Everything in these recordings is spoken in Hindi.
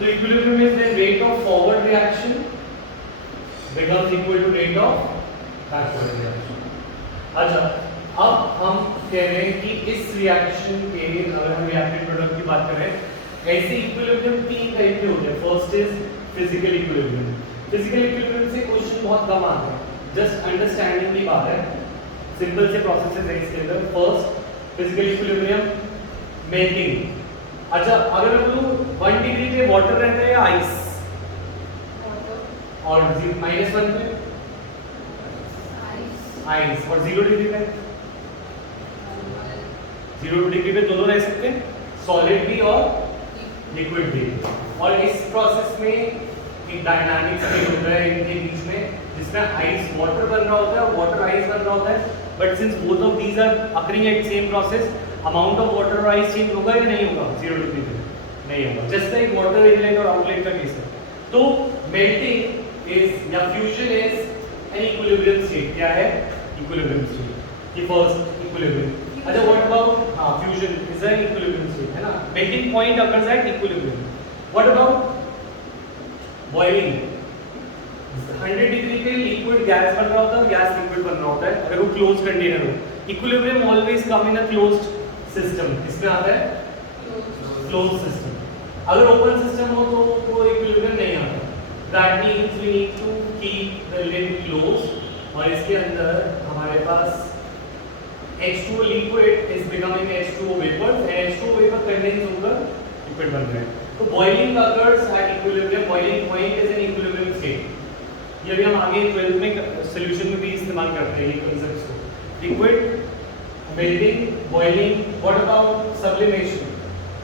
तो equilibrium is the rate of forward reaction becomes equal to rate of backward reaction. अच्छा, अब हम कह रहे हैं कि इस रिएक्शन के अगर हम रिएक्टेड प्रोडक्ट की बात करें, ऐसे इक्विलिब्रियम तीन टाइप के होते हैं. First is physical equilibrium. Physical equilibrium से क्वेश्चन बहुत कम आते हैं, जस्ट अंडरस्टैंडिंग की बात है. सिंपल से प्रोसेसेस है इसके अंदर. First physical equilibrium melting. अच्छा, अगर हम लोग 1 डिग्री पे वाटर रहता है या आइस, और -1 पे आइस, और 0 डिग्री पे 0 डिग्री पे दोनों रह सकते हैं, सॉलिड भी और लिक्विड भी. और इस प्रोसेस में एक डायनामिक्स चेंज होता है इनके बीच में, जिसमें आइस वाटर बन रहा होता है, वाटर आइस बन रहा होता है. But since both of these are occurring at same process, amount of water और आइस चेंज होगा या नहीं होगा? 0 डिग्री पे नहीं होगा. जस्ट लाइक वाटर इनलेट और आउटलेट का केस है. तो मेल्टिंग is या fusion is an equilibrium state. क्या है? Equilibrium state. The first equilibrium. अच्छा, what about fusion is an equilibrium state, है ना? Melting point occurs at equilibrium. What about boiling? 100 degree पे लिक्विड गैस बन रहा होता है, गैस लिक्विड बन रहा होता है. अगर वो क्लोज कंटेनर हो, equilibrium always come in a closed system. किसमें आता है? Closed system. अगर ओपन सिस्टम हो तो इक्विलिब्रियम नहीं आता. That means we need to keep the lid closed. और इसके अंदर हमारे पास H2O liquid is becoming H2O vapor, and H2O vapor condense होकर liquid बन रहा है. तो boiling occurs at equilibrium. Boiling point is an equilibrium state. ये भी हम आगे 12th में solution में भी इस्तेमाल करते हैं ये concepts को. Liquid, melting, boiling. What about sublimation?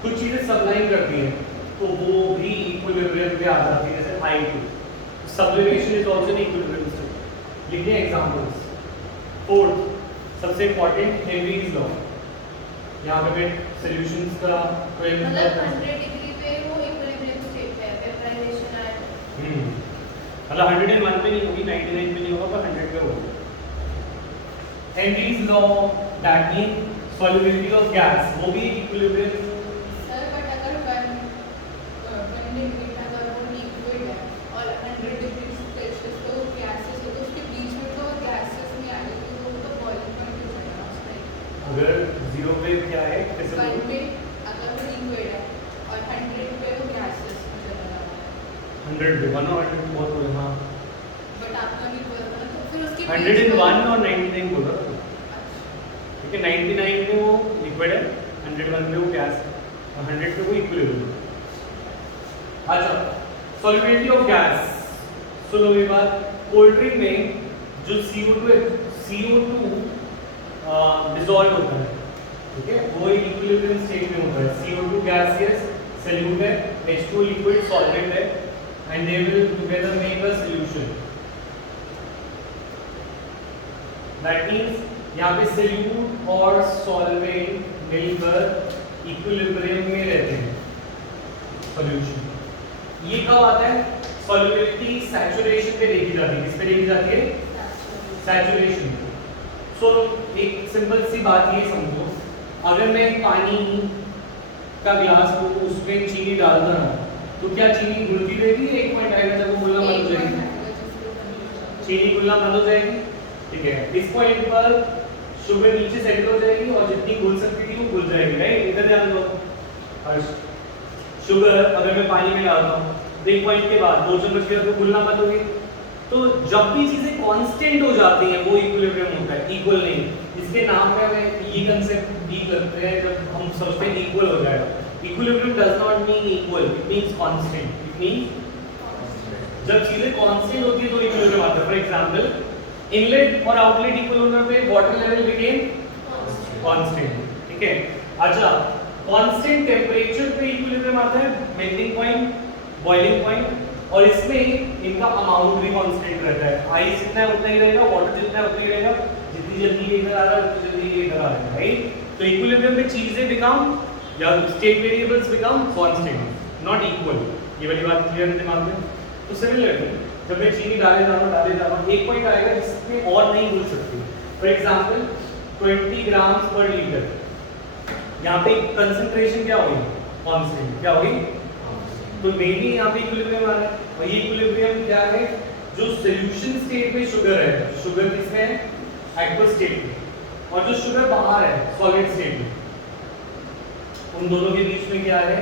कुछ चीजें sublime करती हैं तो वो भी इक्विलिब्रियम पे आ जाती है, जैसे I2. Sublimation is also an equilibrium state. लिखिए एग्जांपल्स. फोर्थ सबसे इंपॉर्टेंट हेनरीज लॉ. यहां पे मैं सॉल्यूशंस का 12 मतलब 100 डिग्री पे वो इक्विलिब्रियम स्टेट पे है, वेपराइजेशन है. मतलब 101 पे नहीं होगी, 99 पे नहीं होगा, पर 100 पे होगा. Henry's law that mean solubility of gas, वो भी इक्विलिब्रियम. अगर 0 पे क्या है, 1 पे अगर वो लिक्विड है और 100 पे वो गैसेस में चला रहा है. 100 पे 1 और 100 बहुत हो गए. हाँ, बट आपका भी बोला था तो फिर उसके 101 और 99 बोला. ठीक है, 99 पे वो लिक्विड है, 101 पे वो गैस है, और 100 पे वो इक्विलिब्रियम. अच्छा, सॉल्युबिलिटी ऑफ गैस. सुनो ये बात. कोल्ड ड्रिंक में जो CO2 डिसॉल्व होता है, ठीक है, वो इक्विलिब्रियम स्टेट में होता है. CO2 गैसियस सॉल्यूट है, H2 लिक्विड सॉल्वेंट है, and they will together make a solution. That means यहाँ पे सॉल्यूट और सॉल्वेंट मिलकर इक्विलिब्रियम में रहते हैं. सॉल्यूशन ये कब आता है? सॉल्युबिलिटी सैचुरेशन पे देखी जाती है. किस पे देखी जाती है? सैचुरेशन. सो एक सिंपल सी बात ये समझो, अगर मैं पानी का ग्लास को उसमें चीनी डालता हूँ तो क्या चीनी घुलती रहेगी? एक पॉइंट आएगा जब वो घुलना बंद हो जाएगी, चीनी घुलना बंद हो जाएगी. ठीक है, इस पॉइंट पर शुगर नीचे सेटल हो जाएगी और जितनी घुल सकती थी वो घुल जाएगी. राइट, इधर ध्यान दो. शुगर अगर मैं पानी में डालता हूँ तो एक पॉइंट के बाद पोर्शन बच गया तो घुलना बंद हो गई. तो जब भी चीजें कांस्टेंट हो जाती हैं वो इक्विलिब्रियम होता है, इक्वल नहीं. इसके नाम में हमें ये कांसेप्ट डी करते हैं जब हम सोचते हैं इक्वल हो जाएगा. Equilibrium does not mean equal, it means constant. It means जब चीजें कांस्टेंट होती है तो इक्विलिब्रियम आता है. फॉर एग्जांपल, इनलेट और आउटलेट इक्वल होने पे वाटर लेवल बिकेम कांस्टेंट. ठीक है. अच्छा, कांस्टेंट टेंपरेचर पे इक्विलिब्रियम आता है, मेल्टिंग पॉइंट, बॉइलिंग पॉइंट, और इसमें इनका अमाउंट भी कांस्टेंट रहता है. आइस जितना है उतना ही रहेगा, वाटर जितना है उतना ही रहेगा. जितनी जल्दी ये इधर आ रहा है उतनी जल्दी ये इधर आ रहा है. राइट. तो इक्विलिब्रियम में चीजें बिकम या state variables become constant, not equal. ये वाली बात क्लियर है दिमाग में? तो सिमिलरली जब मैं चीनी डाले जा रहा हूं एक पॉइंट आएगा जिसमें और नहीं घुल सकती. फॉर एग्जांपल 20 ग्राम्स पर लीटर, यहाँ पे कंसंट्रेशन क्या होगी? कांस्टेंट. क्या होगी? तो मेनली यहाँ पे इक्विलिब्रियम आ रहा है, और ये इक्विलिब्रियम क्या है, जो सॉल्यूशन स्टेट में शुगर है, शुगर किसमें है, एक्वस स्टेट में, और जो शुगर बाहर है सॉलिड स्टेट में, उन दोनों के बीच में क्या है,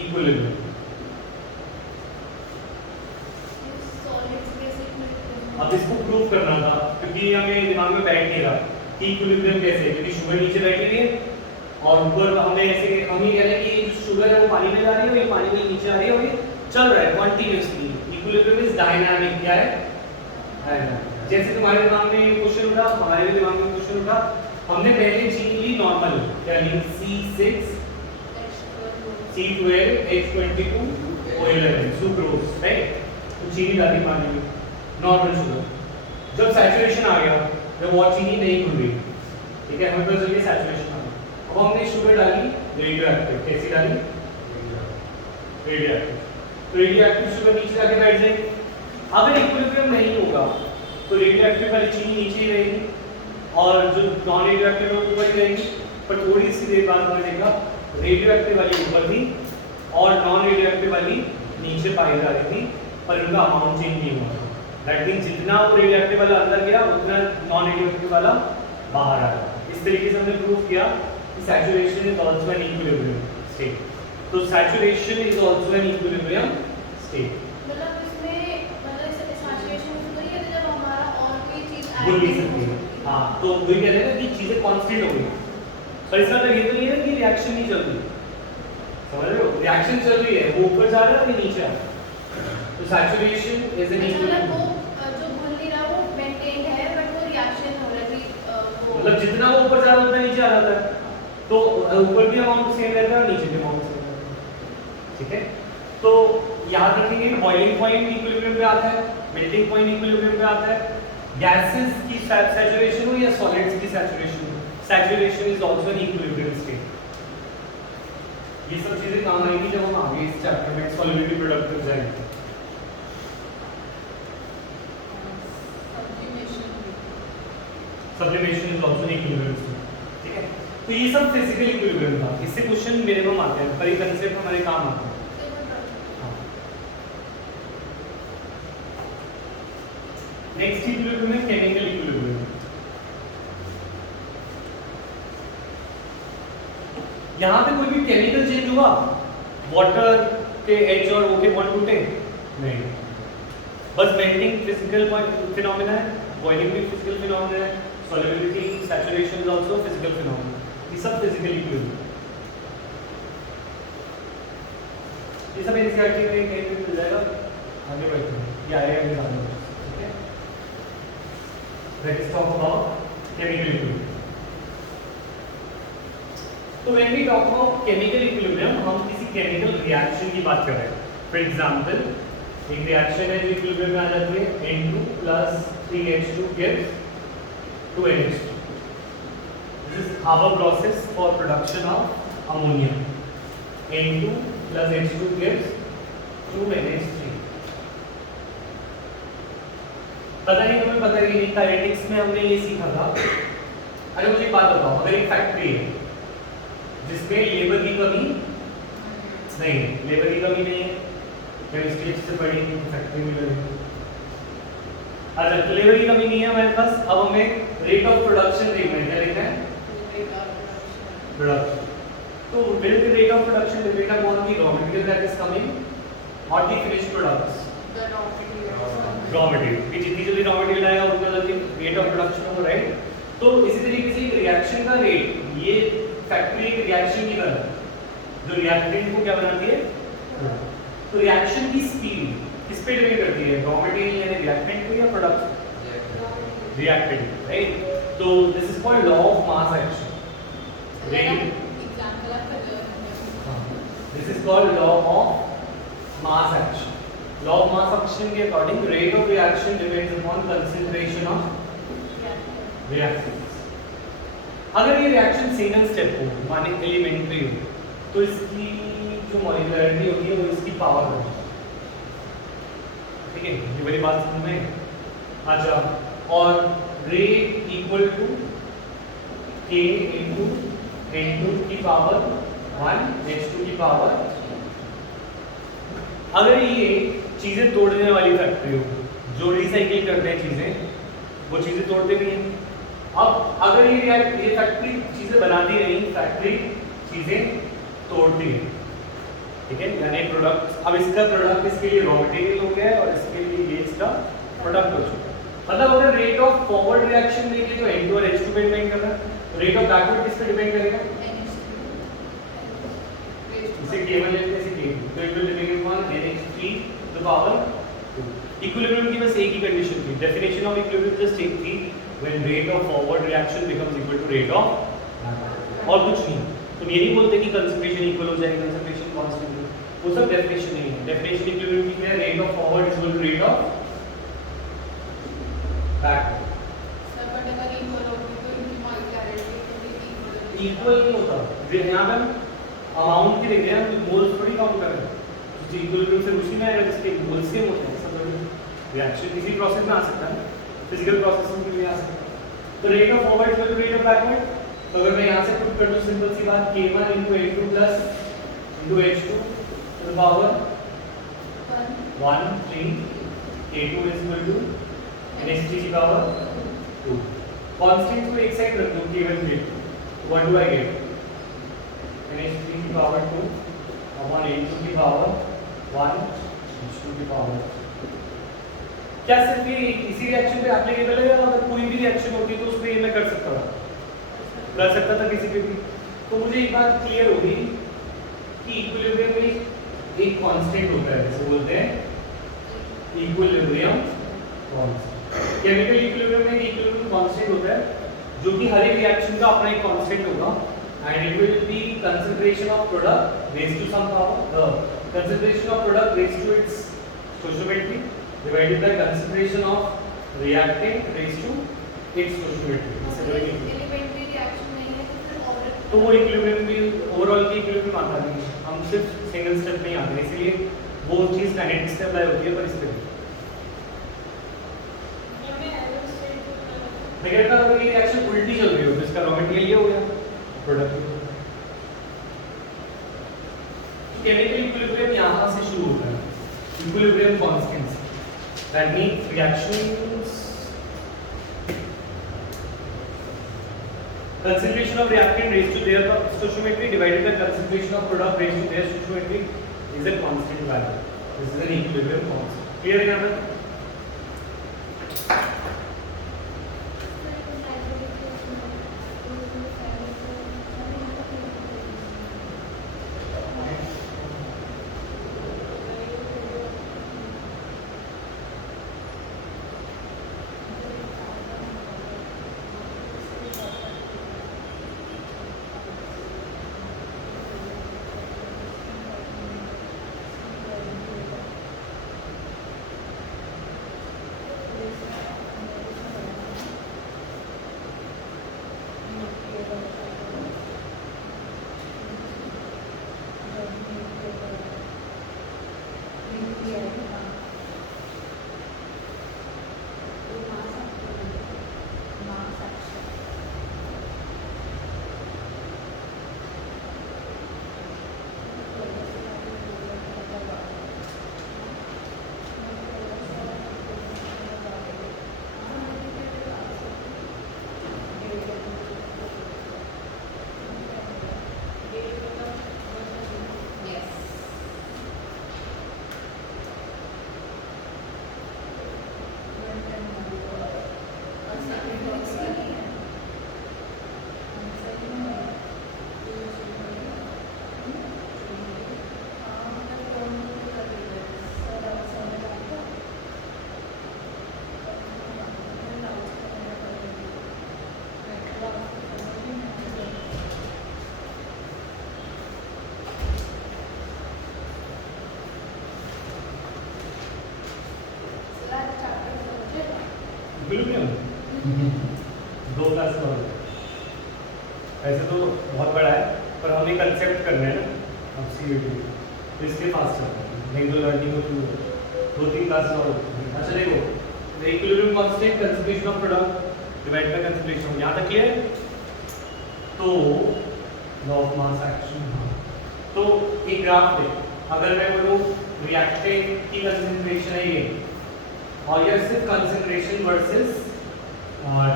इक्विलिब्रियम। अब इसको प्रूव करना था, क्योंकि हमें दिमाग में बैठ नहीं रहा कि इक्विलिब्रियम कैसे है, क्योंकि शुगर नीचे बैठी हुई है और ऊपर हमें ऐसे हम ये कह रहे हैं कि जो शुगर है वो पानी में जा रही है और ये पानी में नीचे आ रही है और ये चल रहा है कंटीन्यूअसली। इक्विलिब्रियम इज डायनामिक, क्या है, डायनामिक। जैसे तुम्हारे दिमाग में क्वेश्चन उठा, हमारे भी दिमाग में क्वेश्चन उठा, हमने पहले चीनी ली नॉर्मल, क्या ली, C6 C12 H22 O11 sucrose, right, तो चीनी डाली पानी में, नॉर्मल शुगर। जब सैचुरेशन आ गया, जब वो चीनी नहीं खुल रही, ठीक है, हमें पता चल गया सैचुरेशन आ गया, अब हमने शुगर डाली रेडियो एक्टिव, कैसी डाली, रेडियो एक्टिव, तो रेडियो एक्टिव शुगर नीचे जाके बैठ जाएगी। अगर इक्विलिब्रियम नहीं होगा तो रेडियो एक्टिव वाली चीनी नीचे ही रहेगी और जो नॉन रेडियो एक्टिव है ऊपर ही रहेगी। पर थोड़ी सी देर बाद हमने देखा रेडियो एक्टिव वाली ऊपर थी और नॉन रेडियो एक्टिव वाली नीचे पाई जा रही थी, पर इनका अमाउंट चेंज नहीं हुआ। दैट मींस जितना वो रेडियो एक्टिव वाला अंदर गया उतना नॉन रेडियो एक्टिव वाला बाहर आया। इस तरीके से हमने प्रूव किया कि saturation is also an equilibrium state. तो saturation is also an equilibrium state. मतलब इसमें मतलब सैचुरेशन उस पर ही है जब हमारा और कोई चीज ऐड भूल नहीं सकती। हां, तो वही कह रहे हैं कि चीजें कांस्टेंट हो गई, पर इसका मतलब ये तो नहीं है कि रिएक्शन नहीं चल रही। समझ रहे हो, रिएक्शन चल रही है, वो ऊपर जा रहा है या नीचे आ रहा है। तो सैचुरेशन इज एन इक्विलिब्रियम, जो भूल नहीं रहा वो मेंटेन्ड है, बट वो रिएक्शन हो रहा है, मतलब जितना वो ऊपर जा रहा है उतना नीचे आ जाता है, तो ऊपर भी अमाउंट सेम रहता है और नीचे भी अमाउंट सेम रहता है। ठीक है, तो याद रखेंगे बॉइलिंग पॉइंट इक्विलिब्रियम पे आता है, मेल्टिंग पॉइंट इक्विलिब्रियम पे आता है, गैसेस की सैचुरेशन हो या सॉलिड्स की सैचुरेशन हो, saturation is also an equilibrium state. ये सब चीजें काम आएंगी जब हम आगे इस चैप्टर में सॉलिबिलिटी प्रोडक्ट तक जाएंगे। Sublimation is also an equilibrium state. ठीक है, तो ये सब फिजिकल इक्विलिब्रियम था, इससे क्वेश्चन मिनिमम आते हैं, पर ये कंसेप्ट हमारे काम आते हैं। नेक्स्ट इक्विलिब्रियम है केमिकल इक्विलिब्रियम। यहां पे कोई भी केमिकल चेंज हुआ, वाटर के H और O के बॉन्ड टूटे नहीं, बस मेल्टिंग फिजिकल फिनोमेना है, बॉइलिंग भी फिजिकल फिनोमेना है, solubility saturation is also physical phenomena. ये सब फिजिकल इक्विलिब्रियम, ये सब एनसीईआरटी में कहीं भी मिल जाएगा, आगे बढ़ते हैं, ये आएगा एग्जाम में। ठीक है, let's talk about chemical equilibrium. तो when we talk about chemical equilibrium, हम किसी केमिकल रिएक्शन की बात कर रहे हैं। फॉर एग्जांपल एक रिएक्शन है जो इक्विलिब्रियम में आ जाती है, N2 + 3H2 gives 2NH2. This is our process for production of ammonia. N2 + H2 gives 2NH3. पता नहीं तुम्हें पता है कि नहीं, काइनेटिक्स में हमने ये सीखा था। अरे मुझे एक बात बताओ, अगर एक फैक्ट्री है जिसमें लेबर की कमी नहीं है, लेबर की कमी नहीं है, केमिस्ट्री से पढ़ी फैक्ट्री में लगे, अच्छा तो लेबर की कमी नहीं है हमारे पास, अब हमें रेट ऑफ प्रोडक्शन देखना है। क्या देखना है, प्रोडक्शन। तो will the rate of production depend upon the raw material that is coming और the finished products, raw material कि जितनी जल्दी रॉ मटेरियल आएगा उतना जल्दी रेट ऑफ प्रोडक्शन होगा, राइट। तो इसी तरीके से रिएक्शन का रेट, ये फैक्ट्री एक रिएक्शन की तरह जो रिएक्टेंट को क्या बनाती है, तो रिएक्शन की स्पीड किस पे डिपेंड करती है, रॉ मटेरियल यानी रिएक्टेंट को या प्रोडक्ट, रिएक्टेंट, राइट। तो this is called law of mass action, this is called law of mass action. Law of mass action के according rate of reaction depends upon concentration of reactants. अगर ये रिएक्शन सिंगल स्टेप हो, माने एलिमेंट्री हो, तो इसकी जो मॉलिक्यूलरिटी होती है वो इसकी पावर होती है। ठीक है, ये वाली बात समझ में। अच्छा, और rate equal to k × N2 की पावर 1 H2 की पावर, अगर ये चीज़ें तोड़ने वाली फैक्ट्री हो, जो रिसाइकिल करते हैं चीज़ें, वो चीज़ें तोड़ते भी हैं। अब अगर ये फैक्ट्री चीज़ें बनाती रही, फैक्ट्री चीज़ें तोड़ती है, ठीक है, यानी प्रोडक्ट, अब इसका प्रोडक्ट इसके लिए रॉ मटेरियल हो गया है और इसके लिए ये इसका प्रोडक्ट हो चुका है। मतलब अगर रेट ऑफ फॉरवर्ड रिएक्शन देंगे तो N2 और H2 पे डिपेंड कर रहा है, रेट ऑफ बैकवर्ड किस पे डिपेंड करेगा? इसे K1 लेते हैं, इसे K2, तो it will depend on NH3 the power 2। Equilibrium की बस एक ही कंडीशन थी, डेफिनेशन ऑफ इक्विलिब्रियम जस्ट एक थी, when rate of forward reaction becomes equal to rate of backward, और कुछ नहीं। तुम ये नहीं बोलते कि कंसंट्रेशन इक्वल हो जाएगा, कंसंट्रेशन कांस्टेंट, वो सब डेफिनेशन नहीं है। डेफिनेशन इक्विलिब्रियम की क्या है? Rate of forward is equal to rate of backward. Sir but अगर इक्वल होगी तो इनकी मॉलिक्यूलरिटी इक्वल इक्वल नहीं होता, यहाँ पे हम अमाउंट की देख रहे हैं, मोल्स थोड़ी काउंट कर रहे हैं, जो इक्विलिब्रियम से उसी में आएगा जिसके मोल्स सेम होते हैं। सब रिएक्शन इसी प्रोसेस में आ सकता है, फिजिकल प्रोसेसिंग में भी आ सकता है। तो rate of forward equal to rate of backward. तो अगर मैं यहाँ से पुट कर दूँ सिंपल सी बात, K1 into N2 plus into H2 to the power 1 3, K2 is equal to NH3 की power 2। कांस्टेंट को एक साइड रख दो, K1 K2, what do I get? NH3 की power 2 upon N2 की power 1, H2 की power। क्या सिर्फ ये इसी रिएक्शन पे एप्लीकेबल है, या अगर कोई भी रिएक्शन होती तो उसमें ये मैं कर सकता था किसी पे भी? तो मुझे एक बात क्लियर होगी कि इक्विलिब्रियम में एक कांस्टेंट होता है, जिसे बोलते हैं इक्विलिब्रियम कांस्टेंट। केमिकल इक्विलिब्रियम में एक इक्विलिब्रियम कांस्टेंट होता है जो कि हर एक रिएक्शन का अपना एक कांस्टेंट होगा, and it will be concentration of product raise to some power, concentration of product raise to its stoichiometry divided by concentration of reactant raised to its stoichiometry। Elementary reaction नहीं है तो फिर ऑर्डर तो वो इक्विलिब्रियम भी ओवरऑल की इक्विलिब्रियम आता नहीं है, हम सिर्फ सिंगल स्टेप में ही आते हैं, इसलिए वो चीज़ काइनेटिक्स से अप्लाई होती है। पर इस पे मैं कहता हूँ कि रिएक्शन उल्टी चल रही हो तो इसका रॉ मटेरियल ये हो गया प्रोडक्ट। केमिकल इक्विलिब्रियम यहाँ से शुरू होता है, equilibrium constants, that means reactions, concentration of reactant raised to their stoichiometry divided by concentration of product raised to their stoichiometry is a constant value. This is an equilibrium constant. Clear है यहाँ पर? दो क्लास का ऐसे तो बहुत बड़ा है, पर हमें कंसेप्ट करना है ना अब CUET, तो इसलिए फास्ट चलता है, नहीं तो लर्निंग को 2-3 क्लास और। अच्छा देखो, the equilibrium constant concentration of product divided by concentration, यहाँ तक क्लियर है? तो लॉ ऑफ मास एक्शन, तो एक ग्राफ दे, अगर मैं बोलूँ रिएक्टेंट की कंसंट्रेशन है ये, और ये सिर्फ कंसंट्रेशन वर्सेस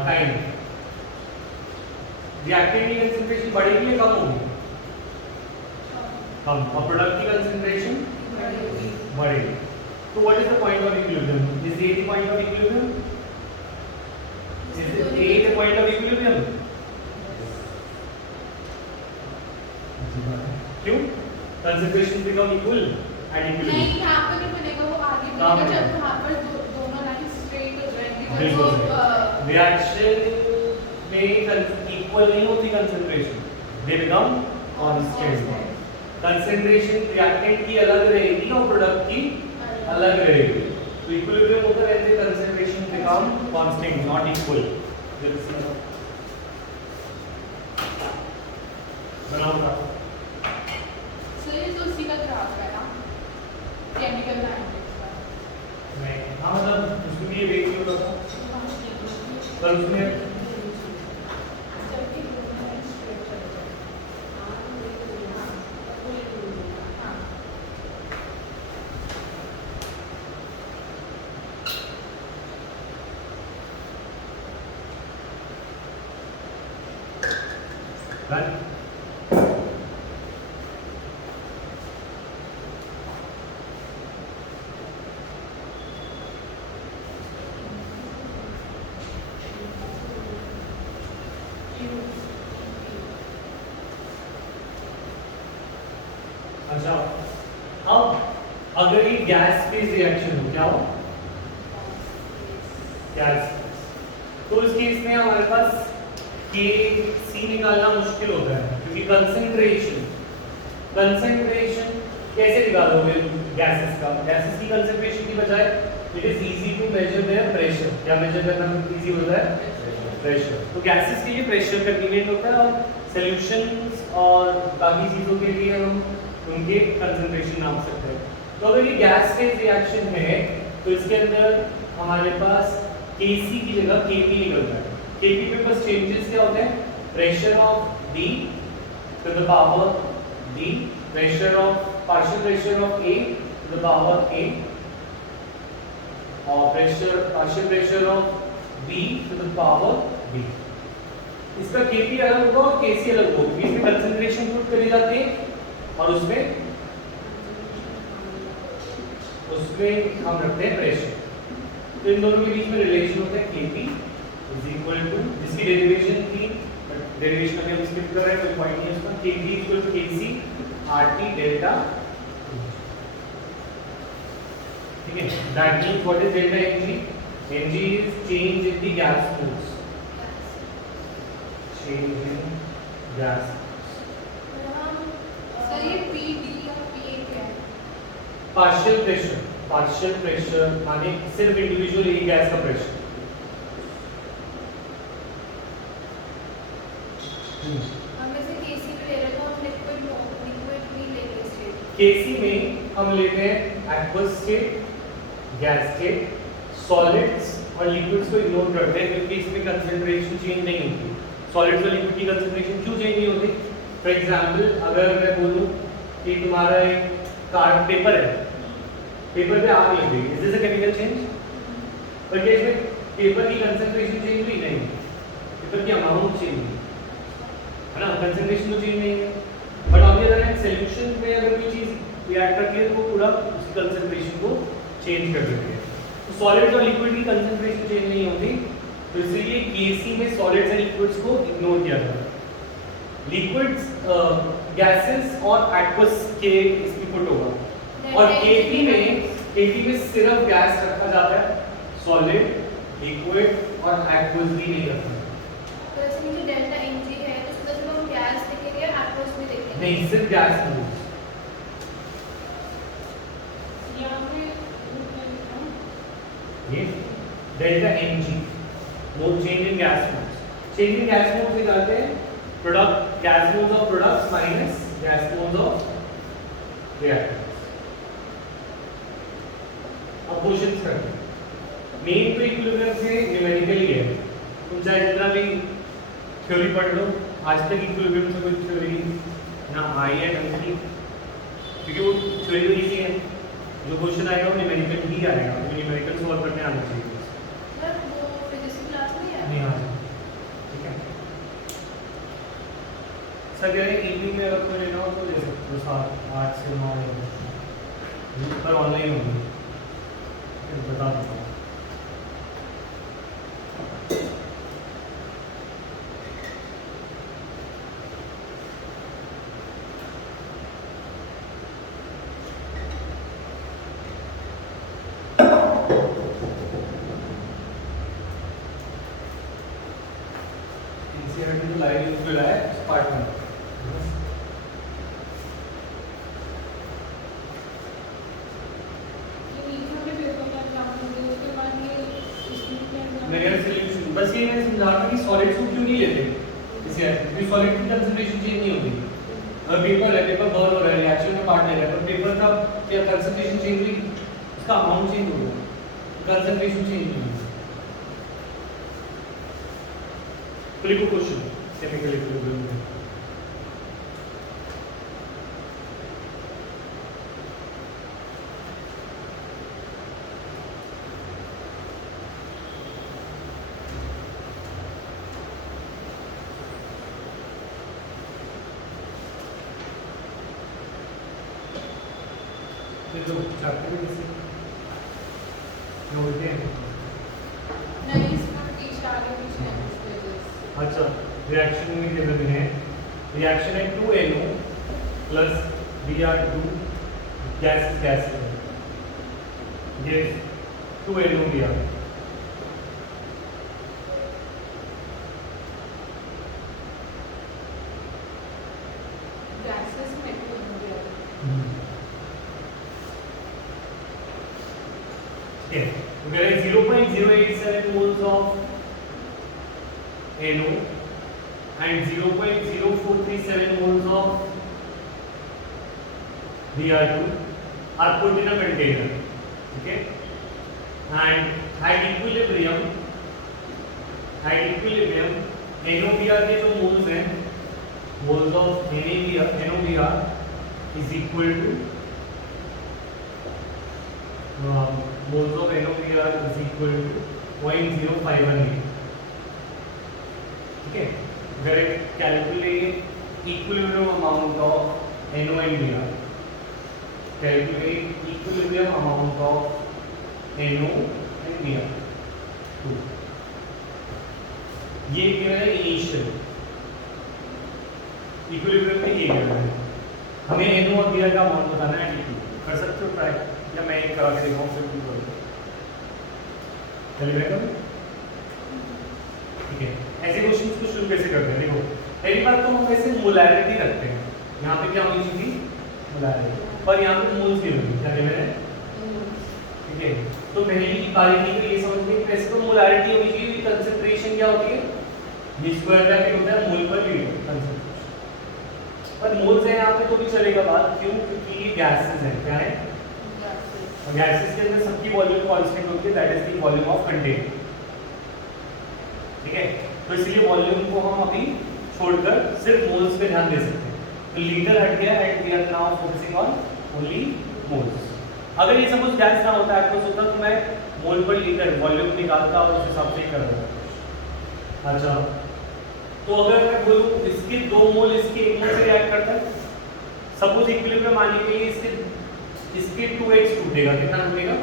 टाइम, रिएक्टेंट की कंसंट्रेशन बढ़ेगी या कम होगी? कम। और प्रोडक्ट की कंसंट्रेशन बढ़ेगी। तो what is the point of equilibrium? Is a the point of equilibrium? Is a the point of equilibrium? क्यों? Concentration become equal at equilibrium. नहीं, यहाँ पर नहीं बनेगा, वो आगे कहाँ बनेगा जब बनेगा? वहाँ पर दोनों लाइन स्ट्रेट हो जाएंगी। बिल्कुल। रिएक्शन में इक्वल नहीं होती concentration, they become constant. Concentration reactant की अलग रहेगी और प्रोडक्ट की अलग रहेगी। तो इक्विलिब्रियम होता रहते concentration become constant, not equal. बनाऊंगा सर ये तो उसी का ग्राफ है ना, केमिकल डायनेमिक्स का। नहीं, हाँ मतलब उसमें भी ये वेट नहीं होता था पर उसमें जबकि दोनों लाइन स्ट्रेट चल रहे हैं। हाँ। Done? अच्छा, अब अगर ये गैस फेज रिएक्शन हो, क्या हो? गैस, तो इस केस में हमारे पास के सी निकालना मुश्किल होता है, क्योंकि कंसंट्रेशन कैसे निकालोगे गैसेस का? गैसेस की कंसंट्रेशन की बजाय it is easy to measure their pressure. क्या मेजर करना इजी होता है? प्रेशर। तो गैसेस के लिए प्रेशर कन्वीनियंट होता है, और सॉल्यूशंस और बाकी चीजों के लिए हम उनके कंसंट्रेशन नाप सकते हैं। तो अगर ये गैस फेज रिएक्शन है तो इसके अंदर हमारे पास Kc की जगह Kp निकलता है। Kp में बस चेंजेस क्या होते हैं? Pressure of B to the power B, pressure of partial pressure of A to the power A, और partial pressure of B to the power B। इसका Kp अलग होगा और Kc अलग होगा, इसमें कंसंट्रेशन पुट करी जाती है और उसमें हम रखते हैं प्रेशर। तो इन दोनों के बीच में रिलेशन होता है Kp इज इक्वल टू, जिसकी डेरिवेशन थी, डेरिवेशन अभी हम स्किप कर रहे हैं, कोई पॉइंट नहीं है उसका। Kp equal to Kc RT delta, ठीक है। That means what is delta Mg? Mg is change in the gas moles, change in gas. Sir ये PD या PA क्या है? पार्शियल प्रेशर माने सिर्फ इंडिविजुअल एक गैस का प्रेशर। हम जैसे केसी में ले रहे हैं तो हम लिक्विड भी ले रहे हैं। केसी में हम लेते हैं aqueous state, gas state, solids और लिक्विड्स को इग्नोर करते हैं, क्योंकि इसमें कंसंट्रेशन चेंज नहीं होती। सॉलिड्स और लिक्विड की कंसंट्रेशन क्यों चेंज नहीं होती? फॉर एग्जांपल अगर मैं बोलूं कि तुम्हारा एक कार्ड पेपर है, पेपर पे आग लग गई, is this a chemical change? पर क्या इसमें पेपर की कंसंट्रेशन चेंज हुई? नहीं, पेपर की अमाउंट चेंज हुई है ना, कंसंट्रेशन तो चेंज नहीं है। But on the other hand solution में अगर कोई चीज रिएक्ट करती है तो वो पूरा उसकी कंसंट्रेशन को चेंज कर देती है। तो सॉलिड्स और लिक्विड की कंसंट्रेशन चेंज नहीं होती, तो इसलिए केसी में सॉलिड्स एंड लिक्विड्स को इग्नोर किया जाता है। लिक्विड्स, गैसेस और एक्वस के इसमें पुट होगा, और केपी में सिर्फ गैस रखा जाता है, सॉलिड, लिक्विड और एक्वस भी नहीं रखा जाता। तो ऐसे में जो डेल्टा Mg है तो उसमें सिर्फ हम गैस देखेंगे, एक्वस भी देखेंगे। नहीं, सिर्फ गैस नहीं। यहाँ पे ये डेल्टा Mg वो change in gas moles. Change in gas moles निकालते हैं product, gas moles of products minus gas moles of reactants. अब क्वेश्चंस करते हैं। मेन तो इक्विलिब्रियम से न्यूमेरिकली है, तुम चाहे जितना भी थ्योरी पढ़ लो, आज तक इक्विलिब्रियम से कोई थ्योरी ना आई है ढंग की, क्योंकि वो फिर तो इजी है, जो क्वेश्चन आएगा वो न्यूमेरिकल ही आएगा, तो न्यूमेरिकल सॉल्व करने आना चाहिए। सर वो फिजिक्स की क्लास में है? नहीं हाँ ठीक है सर, कह रहे हैं इवनिंग में अगर कोई लेना हो तो ले सकते हो, 7 8 से 9 पर ऑनलाइन होगी, बता देता हूँ। तो लाइव यूज है पार्ट में। मेरे सॉल्यूशन बस ये मैं समझा रहा कि सॉलिड को क्यों नहीं लेते इसे, क्योंकि सॉलिड की कंसंट्रेशन चेंज नहीं होती। अगर पेपर है, पेपर बर्न हो रहा है, रिएक्शन में पार्ट ले रहा है, पर पेपर का क्या कंसंट्रेशन चेंज हुई, उसका अमाउंट चेंज हो गया, कंसंट्रेशन चेंज नहीं हुई। तो लिखो क्वेश्चन केमिकल इक्विलिब्रियम में। तो चैप्टर में कैसे क्या बोलते हैं? नहीं, इसमें पीछे आगे पीछे है कुछ पेजेस। अच्छा, रिएक्शन में दे देते हैं, रिएक्शन है 2NO प्लस Br2 गैस ये 2NO Br गैसेस में तो हो गया। Okay, तो कह रहे हैं 0.087 moles of NO and 0.0437 moles of Br2 are put in a container, okay, and at equilibrium NOBr के जो moles हैं, moles of NOBr is equal to moles of NOBr is equal to 0.0518, ठीक है। अगर calculate equilibrium amount of NO and Br, calculate equilibrium amount of NO and Br, ये क्या है इनिशियल इक्विलिब्रियम में, ये क्या है हमें NO और Br का अमाउंट बताना है। कर सकते हो ट्राई, या मैं एक करा के दिखाऊं फिर तुम करो, चलेगा कभी? ठीक है, ऐसे क्वेश्चंस को शुरू कैसे करते हैं? देखो पहली बात तो हम वैसे मोलैरिटी रखते हैं, यहाँ पे क्या होनी चाहिए थी मोलैरिटी, पर यहाँ पे मोल्स की होगी, क्या कह रहे हैं? ठीक है, तो पहली बारीकी को ये समझते हैं वैसे तो मोलैरिटी होनी चाहिए, कंसंट्रेशन क्या होती है, ये स्क्वायर ब्रैकेट होता है मोल पर लीटर कंसंट्रेशन, पर मोल्स है यहाँ पे तो भी चलेगा बात, क्यों? क्योंकि ये गैसेस है, क्या है? और गैसेस के अंदर सबकी वॉल्यूम कांस्टेंट होती है, that is the volume of container, ठीक है। तो इसलिए वॉल्यूम को हम अभी छोड़कर सिर्फ मोल्स पे ध्यान दे सकते हैं, तो लीटर हट गया and we are now focusing on only moles. अगर ये सपोज गैस ना होता है होता तो मैं मोल पर लीटर वॉल्यूम निकालता और उस हिसाब से ही कर देता। अच्छा, तो अगर मैं बोलूं इसके 2 मोल इसके 1 मोल से रिएक्ट करता है, सपोज इक्विलिब्रियम आने के लिए इसके 2x टूटेगा, कितना टूटेगा?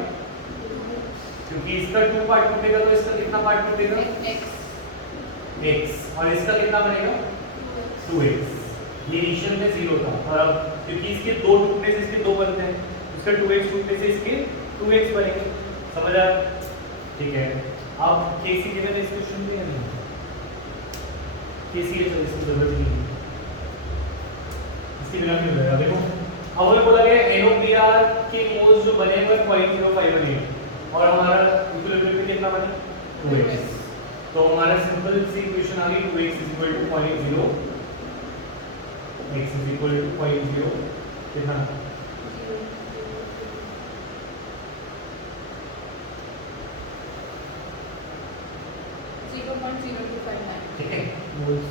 क्योंकि इसका 2 पार्ट टूटेगा तो इसका कितना पार्ट टूटेगा? x, और इसका कितना बनेगा? 2x। ये इनिशियल में 0 था, और अब क्योंकि इसके 2 टूटने से इसके 2 बनते हैं, इसका 2x टूटने से इसके 2x बनेंगे, समझ आया? ठीक है, अब केसी गिवन इस क्वेश्चन में नहीं, केसी है तो इसकी जरूरत नहीं है, इसके बिना क्यों रहेगा? देखो अब हमें बोला गया NOBr के मोल्स जो बने हैं 0.0518 और हमारा इक्विलिब्रियम पे कितना बना? 2x। तो हमारा सिंपल सी इक्वेशन आ गई 2x is equal to 0.0, x is equal to 0.0 कितना? 0.0259, ठीक है, मोल्स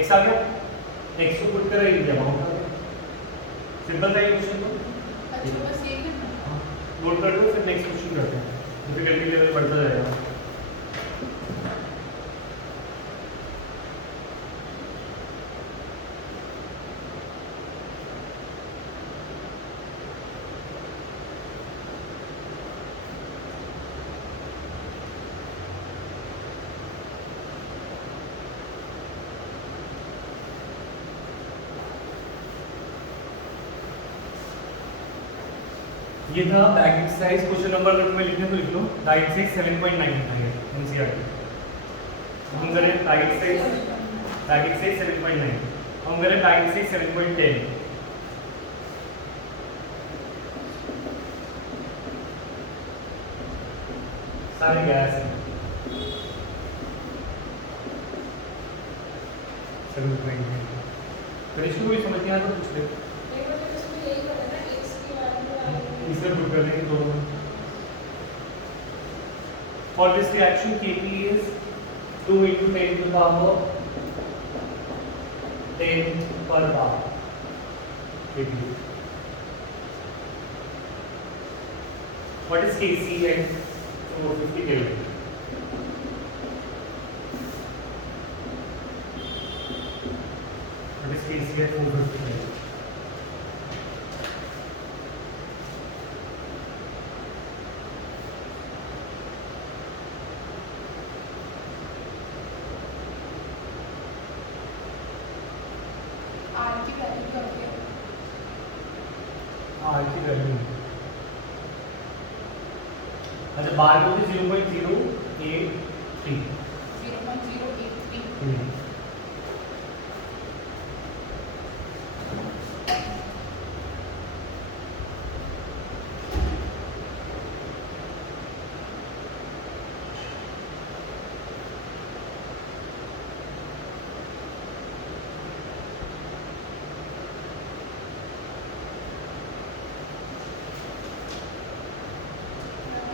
x आ गया, x को पुट कर अमाउंट आ गया, सिंपल था ये क्वेश्चन। तो अच्छा बस ये करना नोट कर लो, फिर नेक्स्ट क्वेश्चन करते हैं, डिफिकल्टी लेवल बढ़ता जाएगा। ये था बैक एक्सरसाइज। क्वेश्चन नंबर अगर तुम्हें लिखने तो लिख लो। डाइट से 7.9 है एनसीईआरटी। हम करें डाइट से बैक एक्सरसाइज 7.9, हम करें डाइट से 7.10। सारे गैस हैं। 7.9 फिर इसको भी समझ नहीं आया तो पूछ ले, इसे प्रूव कर देंगे दोनों। For this reaction Kp is 2 into 10 to the power 10 per bar Kp. What is Kc at 450 Kelvin? What is Kc at 450 Kelvin? Are की वैल्यू क्या होती है आर की वैल्यू, अच्छा बार को 0.083 0.083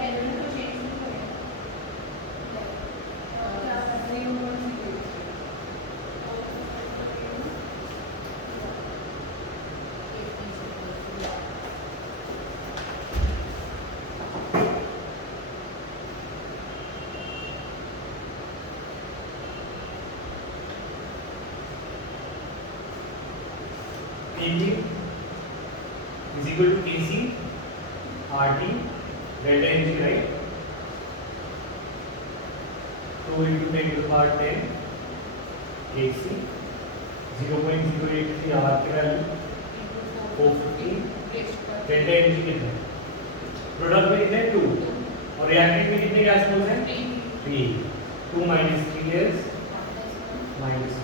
केल्विन को चेंज नहीं करेगा। Kp is equal to Kc RT delta Ng, right? 2 into 10 to the power 10 Kc 0.083 R की वैल्यू 450 delta Ng कितना है? प्रोडक्ट में कितने हैं 2 और रिएक्टेंट में कितने गैस मोल्स हैं 3। 2 minus 3 is minus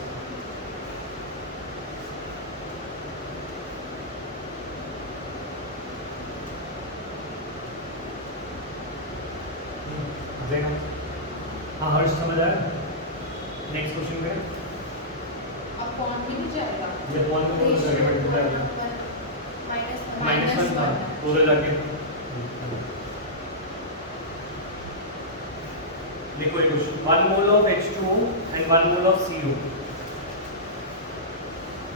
देना। हाँ हर्ष समझ आया। नेक्स्ट क्वेश्चन में अब कौन भी नहीं जाएगा ये बॉल में बोल रहे हैं बट माइनस 1 था उधर जाके देखो ये question 1 mole of H2O and 1 mole of CO,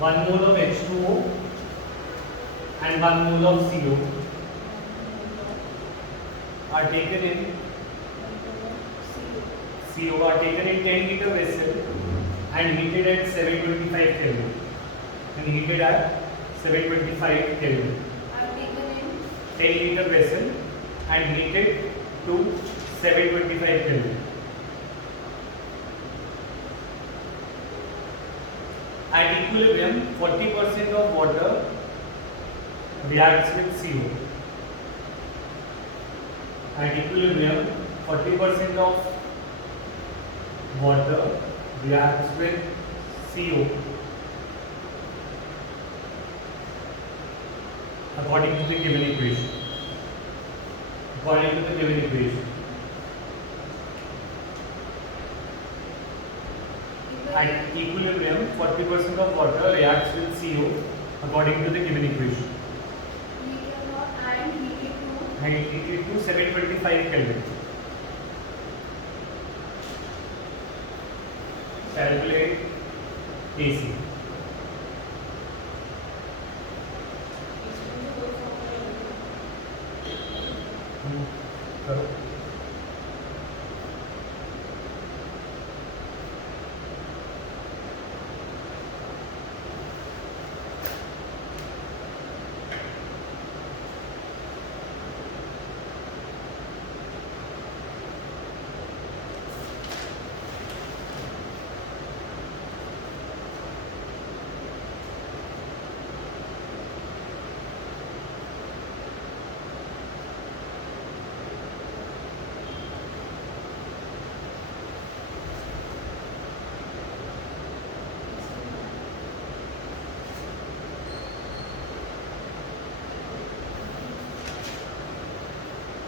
1 mole of H2O and 1 mole of CO are taken in 10 liter vessel and heated at 725 Kelvin. And heated at 725 Kelvin. 10 liter vessel and heated to 725 Kelvin. At equilibrium, 40% of water reacts with CO. At equilibrium, 40% of water reacts with CO according to the given equation. According to the given equation. At equilibrium, 40% of water reacts with CO according to the given equation. And heated to 725 Kelvin. Calculate AC. करो।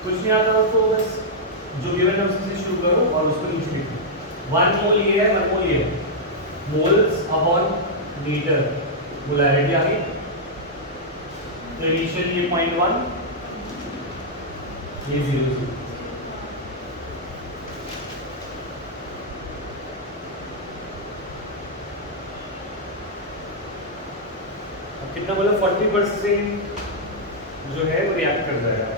कुछ नहीं आता तो बस जो गिवन है उससे शुरू करो और उसको नीचे लिखो। 1 मोल ये है, 1 मोल ये है, मोल्स अपॉन लीटर, मोलैरिटी आ गई। तो इनिशियल ये 0.1, ये 0.0। अब कितना बोला, 40% जो है वो रिएक्ट कर जाएगा।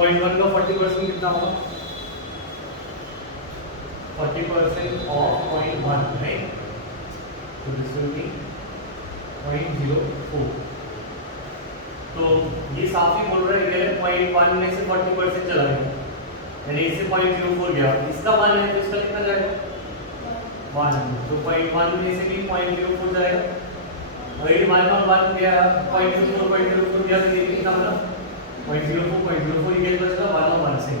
0.1 का 40% कितना होगा? 40% ऑफ 0.1, राइट? तो दिस विल बी 0.04। तो ये साफ ही बोल रहा है, ये 0.1 में से 40% चला गया, यानी इससे 0.04 गया। इसका 1 है तो इसका कितना जाएगा? 1। तो 0.1 में से भी 0.04 जाएगा, और ये 1 गया, 0.04 गया, तो ये कितना बना? 0.04 ये बचेगा 1 और 1 से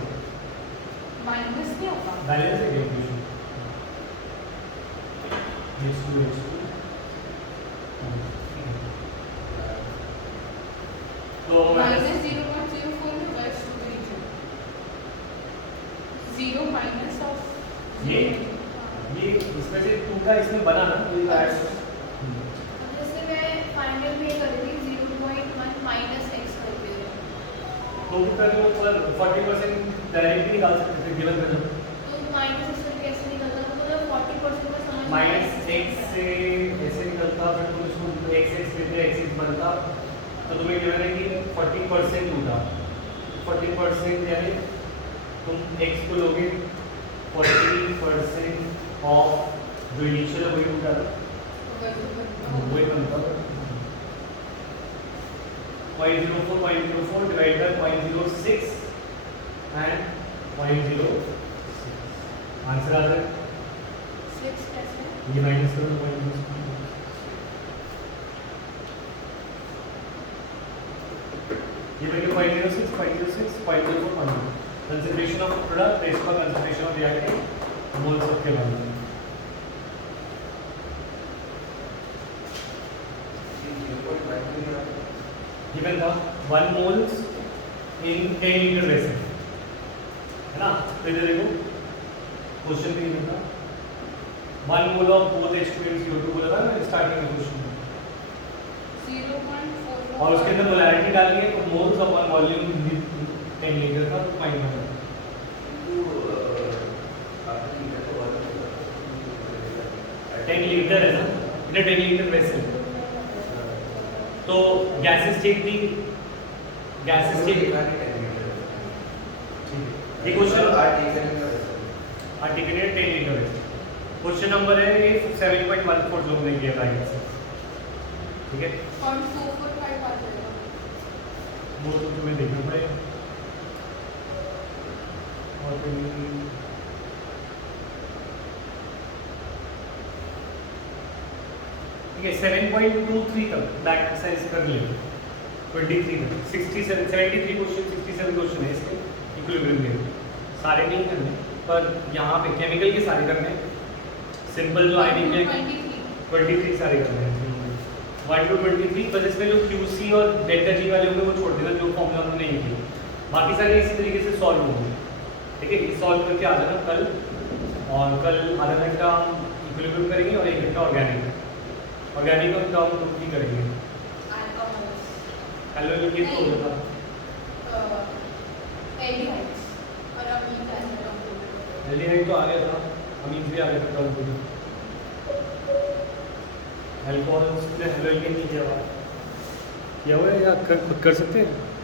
माइनस नहीं होगा, बैलेंस है कैलकुलेशन। H2 तो माइनस 0.04 में बस 0 माइनस ऑफ ये इसमें से 2 का इसमें बना ना, तो ये ऐड जैसे मैं फाइनल में कर रही थी 0.1 माइनस x करके, तो भी कर लो, पर 40% डायरेक्टली निकाल सकते थे गिवन कर दो। तो माइनस इससे कैसे निकलता है? मतलब 40% का समझ माइनस x से ऐसे निकलता, फिर तुम इसको x लेते x बनता, तो तुम्हें गिवन है कि 40% होगा। 40% यानी तुम x को लोगे 40% ऑफ जो इनिशियल है वही होगा, वही बनता है 0.04 डिवाइड बाय 0.06 एंड 0.06। आंसर आ जाए 6 कैसे? ये माइनस करो 0.06। ये बन गया 0.06, 0.04, कंसंट्रेशन ऑफ प्रोडक्ट, रेस्ट का कंसंट्रेशन ऑफ रिएक्टेंट, मोल सबके बारे में। गिवन था 1 मोल्स इन 10 लीटर वेसल, है ना? तो इधर देखो क्वेश्चन भी नहीं था, 1 mole of both H2 and CO2 बोला था ना स्टार्टिंग में क्वेश्चन में, 0.4 और उसके अंदर मोलैरिटी डालनी है, तो मोल्स अपॉन वॉल्यूम 10 लीटर का, तो 0.1 10 लीटर है ना, इधर 10 लीटर वेसल। तो गैसेस चेक थी, गैसेस चेक, ये क्वेश्चन आर्टिकलेटेड 10 लीटर है। क्वेश्चन नंबर है ये 7.14 जो हमने किया था आंसर, ठीक है? 0.445 आ जाएगा। वो तो तुम्हें देखना पड़ेगा, और ठीक है 7.23 तक बैक एक्सरसाइज कर ले, 23 तक 67 73 क्वेश्चन 67 क्वेश्चन है इसके इक्विलिब्रियम में, सारे नहीं करने पर यहाँ पे केमिकल के सारे करने, सिंपल जो आईडी के 23 सारे करने हैं 1 to 23, बस इसमें जो QC और डेल्टा G वाले होंगे वो छोड़ देना, जो फॉर्मूला हमने नहीं किए, बाकी सारे इसी तरीके से सॉल्व होंगे, ठीक है? ये सॉल्व करके आ जाना कल, और कल आधा घंटा इक्विलिब्रियम करेंगे और 1 घंटा ऑर्गेनिक और टर्म भी करेंगे। हेलो ये तो होगा एल्डिहाइड तो आ गया था, अमीन भी आ गया था टर्म को, अल्कोहल से हेलो ये नहीं किया। किया हुआ है या खुद कर सकते हैं?